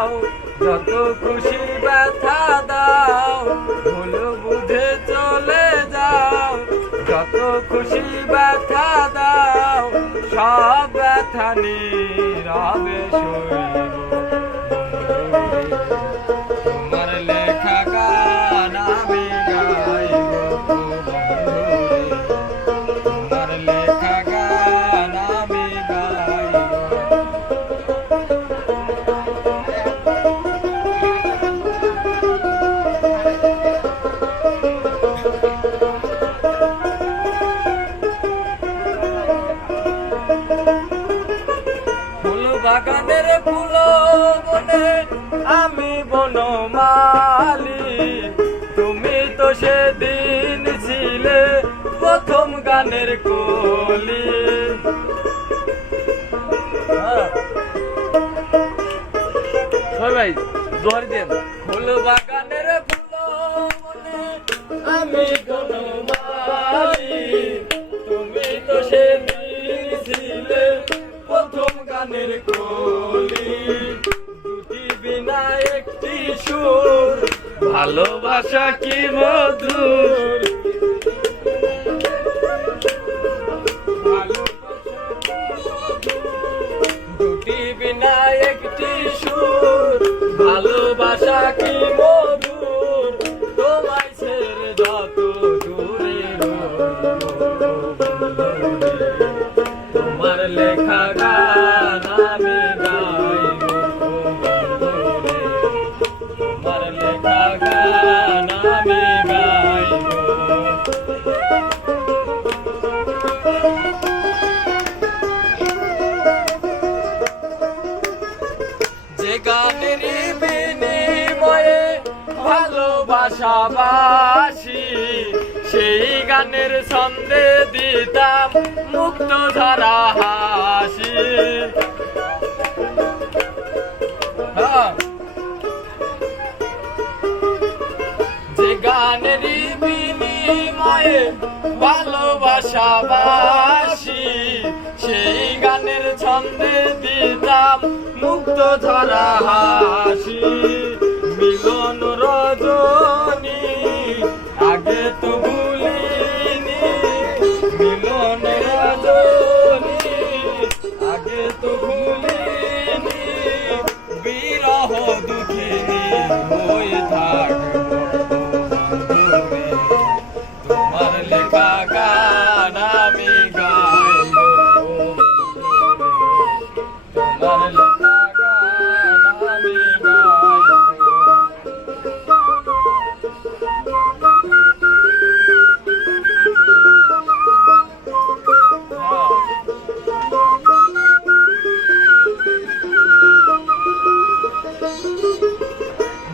দাও, যত খুশি ব্যথা দাও, ভুল বুঝে চলে যাও, যত খুশি ব্যথা দাও, সব ব্যথা নীরবে সইব। তোমার লেখা গান আমি গাইব, তোমার লেখা গান আমি গাইব। ফুল বাগানের ফুল বনে আমি বনমালী, তুমি তো সেদিন ছিলে প্রথম গানের কলি। ভাই জোয়ার দেন। ফুল বাগানের ফুল বনে আমি বনমালী, তুমি তো সেদিন ছিলে প্রথম গানের কলি। দুটি বিনা একটি সুর, ভালোবাসা কি মধুর। দুটি বিনা একটি সুর, ভালোবাসা কি মধুর। তোমায় ছেড়ে যত দূরে তোমার লেখা গান আমি গাইব, তোমার লেখা গান আমি গাইব। যে গানের বিনিময়ে ভালোবাসাবাসি, সেই গানের ছন্দে দিতাম মুক্ত ধারা হাসি। যে গানের বিনিময়ে ভালোবাসাবাসি, সেই গানের ছন্দে দিতাম মুক্ত ধারা হাসি। মিলন রজনী আগে তো ভুলিনি, মিলন রজনী আগে তো ভুলিনি। বিরহ দুঃখিনী হয়ে থাকবো, তোমার লেখা গান আমি গাইব, তোমার লেখা গান আমি গাইব।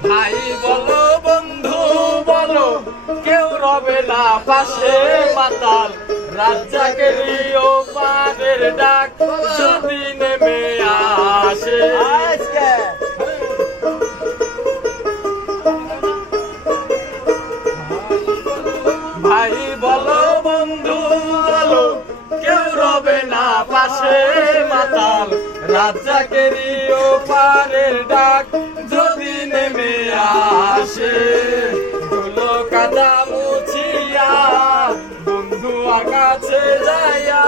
ভাই বলো বন্ধু বলো, কেউ রবে না পাশে মাতাল। রাজ্জাকেরও পানের ডাক যদি নেমে আসে। ভাই বলো বন্ধু বলো, কেউ রবে না পাশে মাতাল। রাজ্জাকেরও পানের ডাক যদি নেমে আসে। ধুলো কাদা মুছিয়া বন্ধু আকাছে যাইয়া,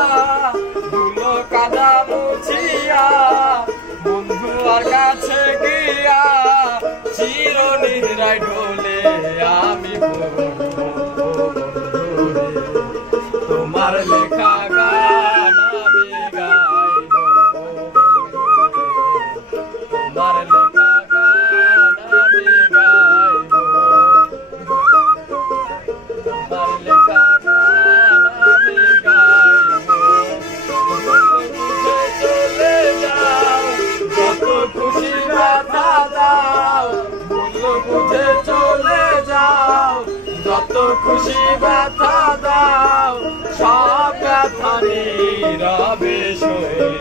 ধুলো কাদা মুছিয়া বন্ধু আকাছে গিয়া, চিরনিদ্রায় ঢোলে আমি তোমার লেখা গান আমি গাইব, তোমার লেখা গান আমি গাইব, তোমার লেখা গান আমি গাইব। বুঝে চলে যাও, যত খুশি ব্যথা দাও, ভুল বুঝে চলে যাও, যত খুশি ব্যথা দাও, সব ব্যথা নীরবে সইব।